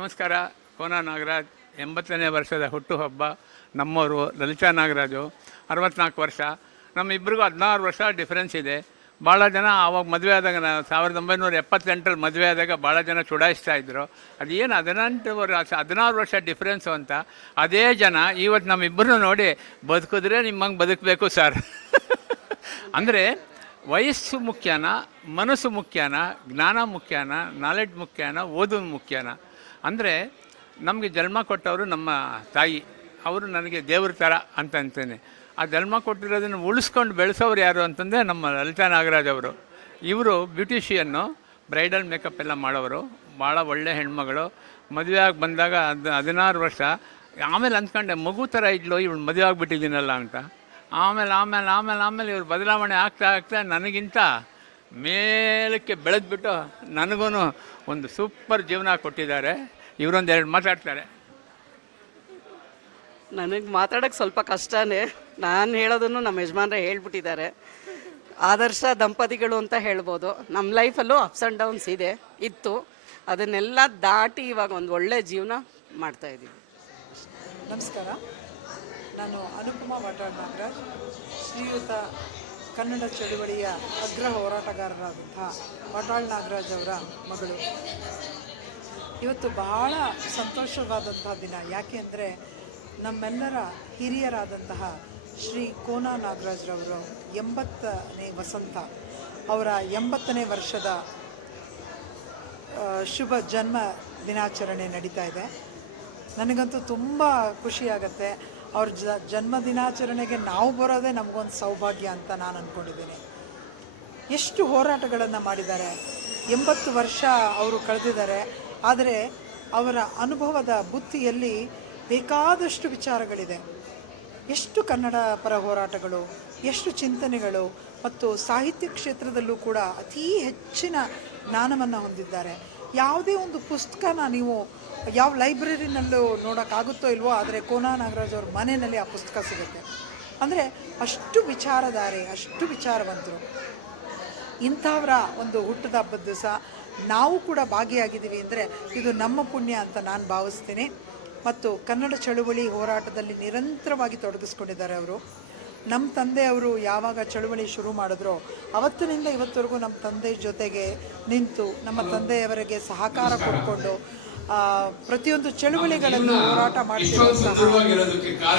ನಮಸ್ಕಾರ. ಕೋನ ನಾಗರಾಜ್ 80ನೇ ವರ್ಷದ ಹುಟ್ಟುಹಬ್ಬ ನಮ್ಮವರು. ಲಲಿತಾ ನಾಗರಾಜು 64 ವರ್ಷ. ನಮ್ಮಿಬ್ಬರಿಗೂ 16 ವರ್ಷ ಡಿಫ್ರೆನ್ಸ್ ಇದೆ. ಭಾಳ ಜನ ಆವಾಗ ಮದುವೆ ಆದಾಗ 1978ರಲ್ಲಿ ಮದುವೆ ಆದಾಗ ಭಾಳ ಜನ ಚುಡಾಯಿಸ್ತಾ ಇದ್ದರು, ಅದೇನು 16 ವರ್ಷ ಡಿಫ್ರೆನ್ಸು ಅಂತ. ಅದೇ ಜನ ಇವತ್ತು ನಮ್ಮಿಬ್ಬರನ್ನು ನೋಡಿ ಬದುಕಿದ್ರೆ ನಿಮ್ಮಂಗೆ ಬದುಕಬೇಕು ಸರ್ ಅಂದರೆ ವಯಸ್ಸು ಮುಖ್ಯನಾ, ಮನಸ್ಸು ಮುಖ್ಯನಾ, ಜ್ಞಾನ ಮುಖ್ಯನಾ, ನಾಲೆಡ್ಜ್ ಮುಖ್ಯನಾ, ಓದೋದು ಮುಖ್ಯನಾ? ಅಂದರೆ ನಮಗೆ ಜನ್ಮ ಕೊಟ್ಟವರು ನಮ್ಮ ತಾಯಿ, ಅವರು ನನಗೆ ದೇವ್ರ ಥರ ಅಂತ ಅಂತೇನೆ. ಆ ಜನ್ಮ ಕೊಟ್ಟಿರೋದನ್ನು ಉಳಿಸ್ಕೊಂಡು ಬೆಳೆಸೋರು ಯಾರು ಅಂತಂದರೆ ನಮ್ಮ ಲಲಿತಾ ನಾಗರಾಜ್ ಅವರು. ಇವರು ಬ್ಯೂಟಿಷಿಯನ್ನು, ಬ್ರೈಡಲ್ ಮೇಕಪ್ ಎಲ್ಲ ಮಾಡೋರು, ಭಾಳ ಒಳ್ಳೆ ಹೆಣ್ಮಗಳು. ಮದುವೆ ಆಗಿ ಬಂದಾಗ 16 ವರ್ಷ. ಆಮೇಲೆ ಅಂದ್ಕೊಂಡೆ ಮಗು ಥರ ಇದ್ಲು, ಇವಳು ಮದುವೆ ಆಗಿಬಿಟ್ಟಿದ್ದೀನಲ್ಲ ಅಂತ. ಆಮೇಲೆ ಇವ್ರು ಬದಲಾವಣೆ ಆಗ್ತಾ ನನಗಿಂತ ಮೇಲಕ್ಕೆ ಬೆಳೆದ್ಬಿಟ್ಟು ನನಗೂ ಒಂದು ಸೂಪರ್ ಜೀವನ ಕೊಟ್ಟಿದ್ದಾರೆ. ಇವರೊಂದು 2 ಮಾತಾಡ್ತಾರೆ. ನನಗೆ ಮಾತಾಡೋಕ್ಕೆ ಸ್ವಲ್ಪ ಕಷ್ಟನೇ. ನಾನು ಹೇಳೋದನ್ನು ನಮ್ಮ ಯಜಮಾನ್ರೆ ಹೇಳ್ಬಿಟ್ಟಿದ್ದಾರೆ. ಆದರ್ಶ ದಂಪತಿಗಳು ಅಂತ ಹೇಳ್ಬೋದು. ನಮ್ಮ ಲೈಫಲ್ಲೂ ಅಪ್ಸ್ ಆ್ಯಂಡ್ ಡೌನ್ಸ್ ಇತ್ತು. ಅದನ್ನೆಲ್ಲ ದಾಟಿ ಇವಾಗ ಒಂದು ಒಳ್ಳೆ ಜೀವನ ಮಾಡ್ತಾಯಿದ್ದೀವಿ. ನಮಸ್ಕಾರ. ನಾನು ಅನುಪಮಾ ವಾಟಾಳ್ ನಾಗರಾಜ್, ಶ್ರೀಯುತ ಕನ್ನಡ ಚಳುವಳಿಯ ಅಗ್ರ ಹೋರಾಟಗಾರರಾದಂಥ ವಾಟಾಳ್ ನಾಗರಾಜ್ ಅವರ ಮಗಳು. ಇವತ್ತು ಬಹಳ ಸಂತೋಷವಾದಂಥ ದಿನ. ಯಾಕೆ ಅಂದರೆ ನಮ್ಮೆಲ್ಲರ ಹಿರಿಯರಾದಂತಹ ಶ್ರೀ ಕೋನ ನಾಗರಾಜ್ರವರು 80ನೇ ವಸಂತ, ಅವರ 80ನೇ ವರ್ಷದ ಶುಭ ಜನ್ಮ ದಿನಾಚರಣೆ ನಡೀತಾ ಇದೆ. ನನಗಂತೂ ತುಂಬ ಖುಷಿಯಾಗತ್ತೆ. ಅವ್ರ ಜನ್ಮ ದಿನಾಚರಣೆಗೆ ನಾವು ಬರೋದೇ ನಮಗೊಂದು ಸೌಭಾಗ್ಯ ಅಂತ ನಾನು ಅಂದ್ಕೊಂಡಿದ್ದೀನಿ. ಎಷ್ಟು ಹೋರಾಟಗಳನ್ನು ಮಾಡಿದ್ದಾರೆ. 80 ವರ್ಷ ಅವರು ಕಳೆದಿದ್ದಾರೆ. ಆದರೆ ಅವರ ಅನುಭವದ ಬುತ್ತಿಯಲ್ಲಿ ಬೇಕಾದಷ್ಟು ವಿಚಾರಗಳಿದೆ. ಎಷ್ಟು ಕನ್ನಡ ಪರ ಹೋರಾಟಗಳು, ಎಷ್ಟು ಚಿಂತನೆಗಳು, ಮತ್ತು ಸಾಹಿತ್ಯ ಕ್ಷೇತ್ರದಲ್ಲೂ ಕೂಡ ಅತೀ ಹೆಚ್ಚಿನ ಜ್ಞಾನವನ್ನು ಹೊಂದಿದ್ದಾರೆ. ಯಾವುದೇ ಒಂದು ಪುಸ್ತಕನ ನೀವು ಯಾವ ಲೈಬ್ರರಿನಲ್ಲೂ ನೋಡೋಕ್ಕಾಗುತ್ತೋ ಇಲ್ವೋ, ಆದರೆ ಕೋನ ನಾಗರಾಜ್ ಅವ್ರ ಮನೆಯಲ್ಲಿ ಆ ಪುಸ್ತಕ ಸಿಗುತ್ತೆ. ಅಂದರೆ ಅಷ್ಟು ವಿಚಾರಧಾರೆ, ಅಷ್ಟು ವಿಚಾರವಂತರು. ಇಂಥವರ ಒಂದು ಹುಟ್ಟದ ಹಬ್ಬದ ದಿವಸ ನಾವು ಕೂಡ ಭಾಗಿಯಾಗಿದ್ದೀವಿ ಅಂದರೆ ಇದು ನಮ್ಮ ಪುಣ್ಯ ಅಂತ ನಾನು ಭಾವಿಸ್ತೀನಿ. ಮತ್ತು ಕನ್ನಡ ಚಳುವಳಿ ಹೋರಾಟದಲ್ಲಿ ನಿರಂತರವಾಗಿ ತೊಡಗಿಸ್ಕೊಂಡಿದ್ದಾರೆ ಅವರು. ನಮ್ಮ ತಂದೆಯವರು ಯಾವಾಗ ಚಳುವಳಿ ಶುರು ಮಾಡಿದ್ರೋ ಅವತ್ತಿನಿಂದ ಇವತ್ತವರೆಗೂ ನಮ್ಮ ತಂದೆ ಜೊತೆಗೆ ನಿಂತು ನಮ್ಮ ತಂದೆಯವರಿಗೆ ಸಹಕಾರ ಕೊಟ್ಕೊಂಡು ಪ್ರತಿಯೊಂದು ಚಳುವಳಿಗಳಲ್ಲೂ ಹೋರಾಟ ಮಾಡ್ತಿರುವಂತಹ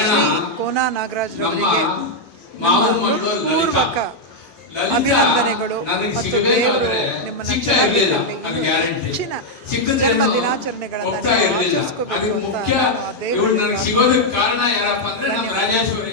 ಶ್ರೀ ಕೋನ ನಾಗರಾಜ್ರವರಿಗೆ ನಮ್ಮ ಪೂರ್ವಕ ಅಭಿನಂದನೆಗಳು. ಮತ್ತು ದೇವರು ನಿಮ್ಮನ್ನು ಚೆನ್ನಾಗಿರಲಿ, ಹೆಚ್ಚಿನ ಜನ್ಮ ದಿನಾಚರಣೆಗಳನ್ನು ಆಚರಿಸ್ಕೋಬೇಕು ಅಂತ ನಾನು ಆ ದೇವರಿಗೆ ಧನ್ಯವಾದ.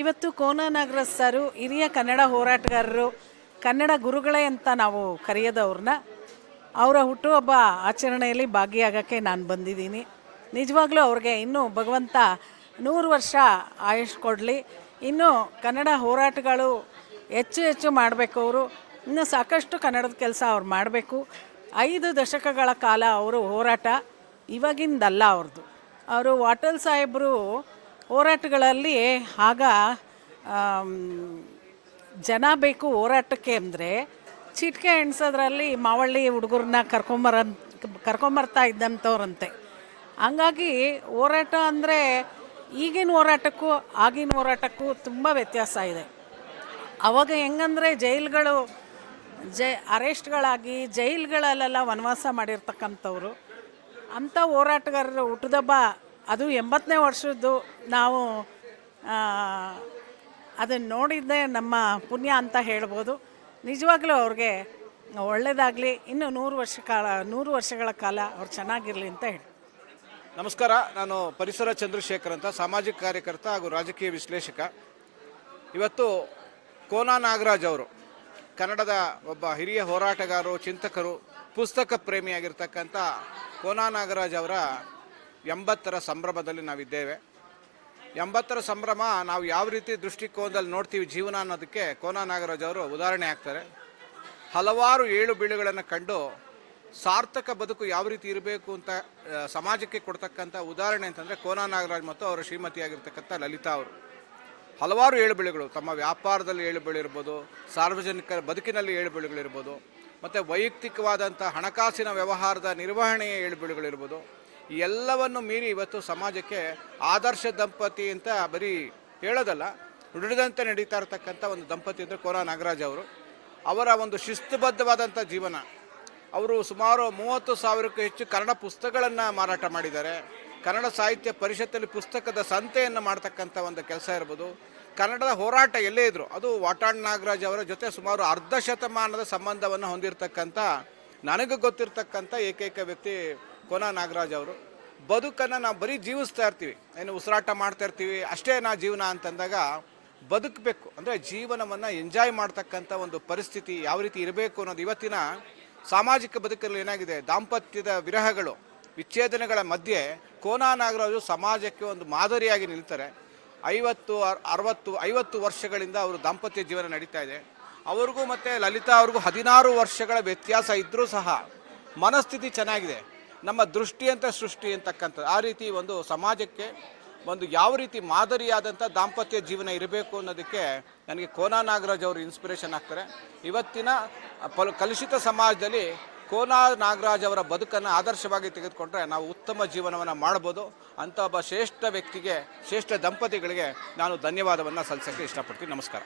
ಇವತ್ತು ಕೋನ ನಾಗರಾಜ್ ಸರು ಹಿರಿಯ ಕನ್ನಡ ಹೋರಾಟಗಾರರು, ಕನ್ನಡ ಗುರುಗಳೇ ಅಂತ ನಾವು ಕರೆಯೋದವ್ರನ್ನ. ಅವರ ಹುಟ್ಟುಹಬ್ಬ ಆಚರಣೆಯಲ್ಲಿ ಭಾಗಿಯಾಗೋಕ್ಕೆ ನಾನು ಬಂದಿದ್ದೀನಿ. ನಿಜವಾಗ್ಲೂ ಅವ್ರಿಗೆ ಇನ್ನೂ ಭಗವಂತ 100 ವರ್ಷ ಆಯುಷ್ ಕೊಡಲಿ. ಇನ್ನೂ ಕನ್ನಡ ಹೋರಾಟಗಳು ಹೆಚ್ಚು ಮಾಡಬೇಕು. ಅವರು ಇನ್ನೂ ಸಾಕಷ್ಟು ಕನ್ನಡದ ಕೆಲಸ ಅವ್ರು ಮಾಡಬೇಕು. 5 ದಶಕಗಳ ಕಾಲ ಅವರು ಹೋರಾಟ ಇವಾಗಿಂದಲ್ಲ ಅವ್ರದ್ದು. ಅವರು ವಾಟಾಳ್ ಸಾಹೇಬರು ಹೋರಾಟಗಳಲ್ಲಿ ಆಗ ಜನ ಬೇಕು ಹೋರಾಟಕ್ಕೆ ಅಂದರೆ ಚಿಟಿಕೆ ಎಣ್ಸೋದ್ರಲ್ಲಿ ಮಾವಳ್ಳಿ ಹುಡುಗರನ್ನ ಕರ್ಕೊಂಬರ್ತಾ ಇದ್ದಂಥವ್ರಂತೆ. ಹಂಗಾಗಿ ಹೋರಾಟ ಅಂದರೆ ಈಗಿನ ಹೋರಾಟಕ್ಕೂ ಆಗಿನ ಹೋರಾಟಕ್ಕೂ ತುಂಬ ವ್ಯತ್ಯಾಸ ಇದೆ. ಅವಾಗ ಹೆಂಗಂದರೆ ಜೈಲುಗಳು ಅರೆಸ್ಟ್ಗಳಾಗಿ ಜೈಲುಗಳಲ್ಲೆಲ್ಲ ವನವಾಸ ಮಾಡಿರ್ತಕ್ಕಂಥವ್ರು. ಅಂಥ ಹೋರಾಟಗಾರರು ಹುಟ್ಟುದಬ್ಬ ಅದು 80ನೇ ವರ್ಷದ್ದು. ನಾವು ಅದನ್ನು ನೋಡಿದ್ದೇ ನಮ್ಮ ಪುಣ್ಯ ಅಂತ ಹೇಳ್ಬೋದು. ನಿಜವಾಗ್ಲೂ ಅವ್ರಿಗೆ ಒಳ್ಳೆಯದಾಗಲಿ. ಇನ್ನು 100 ವರ್ಷಗಳ ಕಾಲ ಅವ್ರು ಚೆನ್ನಾಗಿರಲಿ ಅಂತ ಹೇಳಿ. ನಮಸ್ಕಾರ. ನಾನು ಪರಿಸರ ಚಂದ್ರಶೇಖರ್ ಅಂತ, ಸಾಮಾಜಿಕ ಕಾರ್ಯಕರ್ತ ಹಾಗೂ ರಾಜಕೀಯ ವಿಶ್ಲೇಷಕ. ಇವತ್ತು ಕೋನ ನಾಗರಾಜ್ ಅವರು ಕನ್ನಡದ ಒಬ್ಬ ಹಿರಿಯ ಹೋರಾಟಗಾರರು, ಚಿಂತಕರು, ಪುಸ್ತಕ ಪ್ರೇಮಿಯಾಗಿರ್ತಕ್ಕಂಥ ಕೋನ ನಾಗರಾಜ್ ಅವರ 80ರ ಸಂಭ್ರಮದಲ್ಲಿ ನಾವಿದ್ದೇವೆ. 80ರ ಸಂಭ್ರಮ ನಾವು ಯಾವ ರೀತಿ ದೃಷ್ಟಿಕೋನದಲ್ಲಿ ನೋಡ್ತೀವಿ ಜೀವನ ಅನ್ನೋದಕ್ಕೆ ಕೋನ ನಾಗರಾಜ್ ಅವರು ಉದಾಹರಣೆ ಆಗ್ತಾರೆ. ಹಲವಾರು ಏಳು ಬೀಳುಗಳನ್ನು ಕಂಡು ಸಾರ್ಥಕ ಬದುಕು ಯಾವ ರೀತಿ ಇರಬೇಕು ಅಂತ ಸಮಾಜಕ್ಕೆ ಕೊಡ್ತಕ್ಕಂಥ ಉದಾಹರಣೆ ಅಂತಂದರೆ ಕೋನ ನಾಗರಾಜ್ ಮತ್ತು ಅವರ ಶ್ರೀಮತಿಯಾಗಿರ್ತಕ್ಕಂಥ ಲಲಿತಾ ಅವರು. ಹಲವಾರು ಏಳುಬೀಳುಗಳು, ತಮ್ಮ ವ್ಯಾಪಾರದಲ್ಲಿ ಏಳುಬೀಳಿರ್ಬೋದು, ಸಾರ್ವಜನಿಕರ ಬದುಕಿನಲ್ಲಿ ಏಳುಬೀಳುಗಳಿರ್ಬೋದು, ಮತ್ತು ವೈಯಕ್ತಿಕವಾದಂಥ ಹಣಕಾಸಿನ ವ್ಯವಹಾರದ ನಿರ್ವಹಣೆಯ ಏಳುಬೀಳುಗಳಿರ್ಬೋದು. ಈ ಎಲ್ಲವನ್ನು ಮೀರಿ ಇವತ್ತು ಸಮಾಜಕ್ಕೆ ಆದರ್ಶ ದಂಪತಿ ಅಂತ ಬರೀ ಹೇಳೋದಲ್ಲ, ನುಡಿದಂತೆ ನಡೀತಾ ಇರತಕ್ಕಂಥ ಒಂದು ದಂಪತಿ ಅಂದರೆ ಕೋನ ನಾಗರಾಜ್ ಅವರು. ಅವರ ಒಂದು ಶಿಸ್ತುಬದ್ಧವಾದಂಥ ಜೀವನ. ಅವರು ಸುಮಾರು 30,000ಕ್ಕೂ ಹೆಚ್ಚು ಕನ್ನಡ ಪುಸ್ತಕಗಳನ್ನು ಮಾರಾಟ ಮಾಡಿದ್ದಾರೆ. ಕನ್ನಡ ಸಾಹಿತ್ಯ ಪರಿಷತ್ತಲ್ಲಿ ಪುಸ್ತಕದ ಸಂತೆಯನ್ನು ಮಾಡ್ತಕ್ಕಂಥ ಒಂದು ಕೆಲಸ ಇರ್ಬೋದು. ಕನ್ನಡದ ಹೋರಾಟ ಎಲ್ಲೇ ಇದ್ದರು, ಅದು ವಾಟಾಳ್ ನಾಗರಾಜ್ ಅವರ ಜೊತೆ ಸುಮಾರು ಅರ್ಧ ಶತಮಾನದ ಸಂಬಂಧವನ್ನು ಹೊಂದಿರತಕ್ಕಂಥ, ನನಗೆ ಗೊತ್ತಿರ್ತಕ್ಕಂಥ ಏಕೈಕ ವ್ಯಕ್ತಿ ಕೋನ ನಾಗರಾಜ್ ಅವರು. ಬದುಕನ್ನು ನಾವು ಬರೀ ಜೀವಿಸ್ತಾ ಇರ್ತೀವಿ, ಏನು ಉಸಿರಾಟ ಮಾಡ್ತಾ ಇರ್ತೀವಿ ಅಷ್ಟೇ ನಾ ಜೀವನ ಅಂತಂದಾಗ ಬದುಕಬೇಕು ಅಂದರೆ ಜೀವನವನ್ನು ಎಂಜಾಯ್ ಮಾಡ್ತಕ್ಕಂಥ ಒಂದು ಪರಿಸ್ಥಿತಿ ಯಾವ ರೀತಿ ಇರಬೇಕು ಅನ್ನೋದು ಇವತ್ತಿನ ಸಾಮಾಜಿಕ ಬದುಕಲ್ಲಿ ಏನಾಗಿದೆ. ದಾಂಪತ್ಯದ ವಿರಹಗಳು, ವಿಚ್ಛೇದನಗಳ ಮಧ್ಯೆ ಕೋನ ನಾಗರಾಜು ಸಮಾಜಕ್ಕೆ ಒಂದು ಮಾದರಿಯಾಗಿ ನಿಲ್ತಾರೆ. 50 ವರ್ಷಗಳಿಂದ ಅವರು ದಾಂಪತ್ಯ ಜೀವನ ನಡೀತಾ ಇದೆ. ಅವ್ರಿಗೂ ಮತ್ತು ಲಲಿತಾ ಅವ್ರಿಗೂ 16 ವರ್ಷಗಳ ವ್ಯತ್ಯಾಸ ಇದ್ದರೂ ಸಹ ಮನಸ್ಥಿತಿ ಚೆನ್ನಾಗಿದೆ. ನಮ್ಮ ದೃಷ್ಟಿ ಅಂತ ಸೃಷ್ಟಿ ಅಂತಕ್ಕಂಥದ್ದು ಆ ರೀತಿ ಒಂದು ಸಮಾಜಕ್ಕೆ ಒಂದು ಯಾವ ರೀತಿ ಮಾದರಿಯಾದಂಥ ದಾಂಪತ್ಯ ಜೀವನ ಇರಬೇಕು ಅನ್ನೋದಕ್ಕೆ ನನಗೆ ಕೋನ ನಾಗರಾಜ್ ಅವರು ಇನ್ಸ್ಪಿರೇಷನ್ ಆಗ್ತಾರೆ. ಇವತ್ತಿನ ಕಲುಷಿತ ಸಮಾಜದಲ್ಲಿ ಕೋನ ನಾಗರಾಜ್ ಅವರ ಬದುಕನ್ನು ಆದರ್ಶವಾಗಿ ತೆಗೆದುಕೊಂಡ್ರೆ ನಾವು ಉತ್ತಮ ಜೀವನವನ್ನು ಮಾಡ್ಬೋದು. ಅಂಥ ಒಬ್ಬ ಶ್ರೇಷ್ಠ ವ್ಯಕ್ತಿಗೆ, ಶ್ರೇಷ್ಠ ದಂಪತಿಗಳಿಗೆ ನಾನು ಧನ್ಯವಾದವನ್ನು ಸಲ್ಲಿಸೋಕ್ಕೆ ಇಷ್ಟಪಡ್ತೀನಿ. ನಮಸ್ಕಾರ.